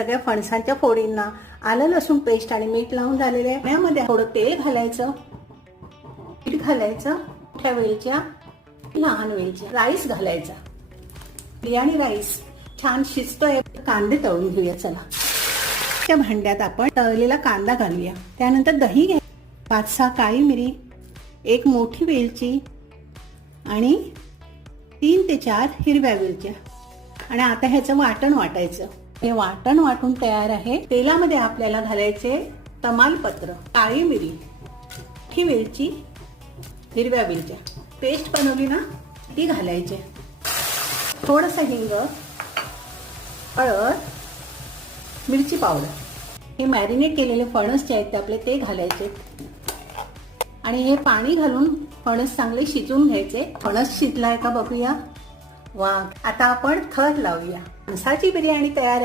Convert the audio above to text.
सगळ्या फणसांच्या फोडींना आलं लसूण पेस्ट आणि मीठ लावून झालेलं आहे. यामध्ये थोडं तेल घालायचं, मीठ घालायचं, मोठ्या वेलच्या, लहान वेलच्या, राईस घालायचा. बिर्याणी राईस छान शिजतोय. कांदे तळून घेऊया. चला, त्या भांड्यात आपण तळलेला कांदा घालूया. त्यानंतर दही घ्या, 5-6 काळी मिरी, 1 मोठी वेलची आणि 3 ते 4 हिरव्या वेलच्या. आणि आता ह्याचं वाटण वाटायचं. हे वाटण वाटून तयार आहे. तेलामध्ये आपल्याला घालायचे तमालपत्र, काळी मिरी, मोठी वेलची, हिरव्या वेलच्या, पेस्ट बनवली ना ती घालायचे. थोडंसं हिंग, हळद, मिरची पावडर. हे मॅरिनेट केलेले फणस जे आहेत आपले ते घालायचे आणि हे पाणी घालून फणस चांगले शिजवून घ्यायचे. फणस शिजलाय का बघूया. वा, आता आपण थर लावूया. फणसाची बिर्याणी तयार आहे.